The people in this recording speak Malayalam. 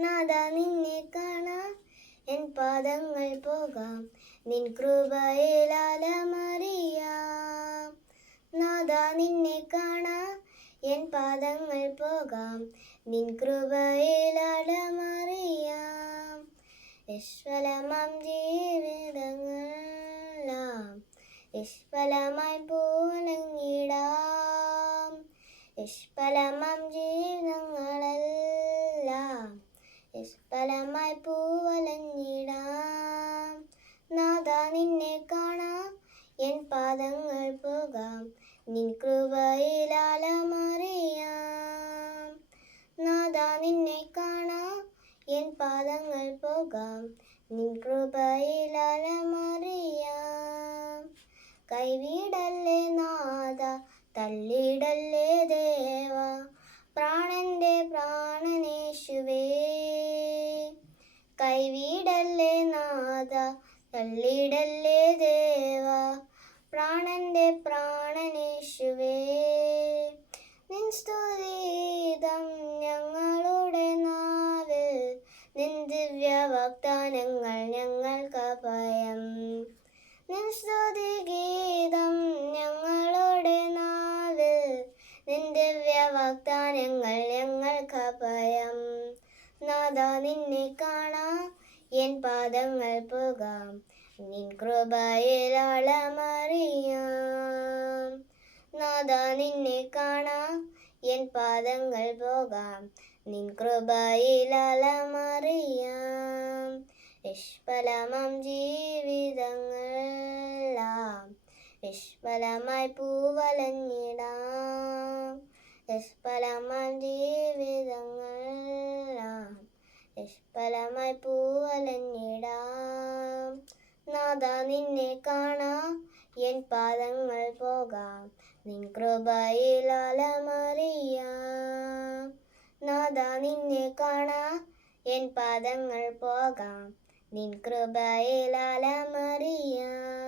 നാദ നിന്നെ കാണാം. എൻ പാദങ്ങൾ പോകാം. നിൻ കൃപയിലാലമറിയാം നാദ നിന്നെ കാണാം. എൻ പാദങ്ങൾ പോകാം. നിൻ കൃപയിലാലമറിയാം നിഷ്ഫലമാം ജീവിതങ്ങളാം. നിഷ്ഫലമായി പോലങ്ങിടാം നിഷ്ഫലമാം ജീവിതങ്ങളെല്ലാം. നിഷ്ഫലമായി പൂവലഞ്ഞിടാം. നാദ നിന്നെ കാണാം. എൻ പാദങ്ങൾ പോകാം. നിൻ കൃപയിലാലമറിയാം നാദ നിന്നെ കാണാം. എൻ പാദങ്ങൾ പോകാം. നിൻ കൃപയിലാലമറിയാം കൈവിടല്ലേ നാദ തള്ളിടല്ലേ ദേവ കൈവിടല്ലേ നാഥ തള്ളിടല്ലേ ദേവ. പ്രാണന്റെ പ്രാണനേശുവേ നിൻ സ്തുതീതം ഞങ്ങളുടെ നാവിൽ നിൻ ദിവ്യ വാഗ്ദാനങ്ങൾ ഞങ്ങൾക്ക് ഭയം നിൻ സ്തുതി ഗീതം ഞങ്ങളുടെ നാവിൽ നിൻ ദിവ്യ വാഗ്ദാനങ്ങൾ ഞങ്ങൾക്ക് ഭയം നാദ നിന്നെ കാണാം എൻ പാദങ്ങൾ പോകാം. നിൻ കൃപയിലാളമറിയാം നാദ നിന്നെ കാണാം. എൻ പാദങ്ങൾ പോകാം. നിൻ കൃപയിലാലമറിയാം നിഷ്ഫലമം ജീവിതങ്ങളെല്ലാം. നിഷ്ഫലമായി പൂവലഞ്ഞിടാം. നിഷ്ഫലമം ജീവിതങ്ങളെല്ലാം നിഷ്ഫലമായി പൂവലഞ്ഞിടാം. നാഥ നിന്നെ കാണാം. എൻ പാദങ്ങൾ പോകാം. നിൻ കൃപയിലാലമറിയാം നാഥ നിന്നെ കാണാം. എൻ പാദങ്ങൾ പോകാം. നിൻ കൃപയിലാലമറിയാം